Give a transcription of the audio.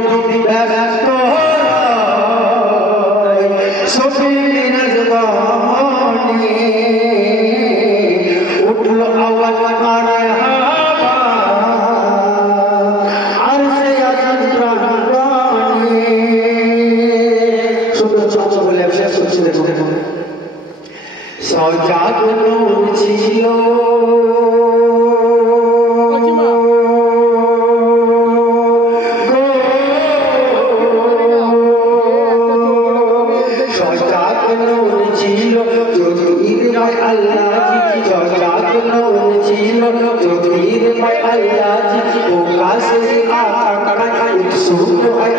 নবী ব্যস্ত সফির জবানে উঠল আওয়াজ মারহাবা আরশে আজিম প্রাণে সুন্দর ছোট বলে শেষ করছি দেখুন সজাগ নূর ছিল সজাগ নূর ছিল জ্যোতির্ময় আল্লাহ জি সজাগ নূর ছিল জ্যোতির্ময় আল্লাহ জি প্রকাশে আকাশ উৎসুক হয়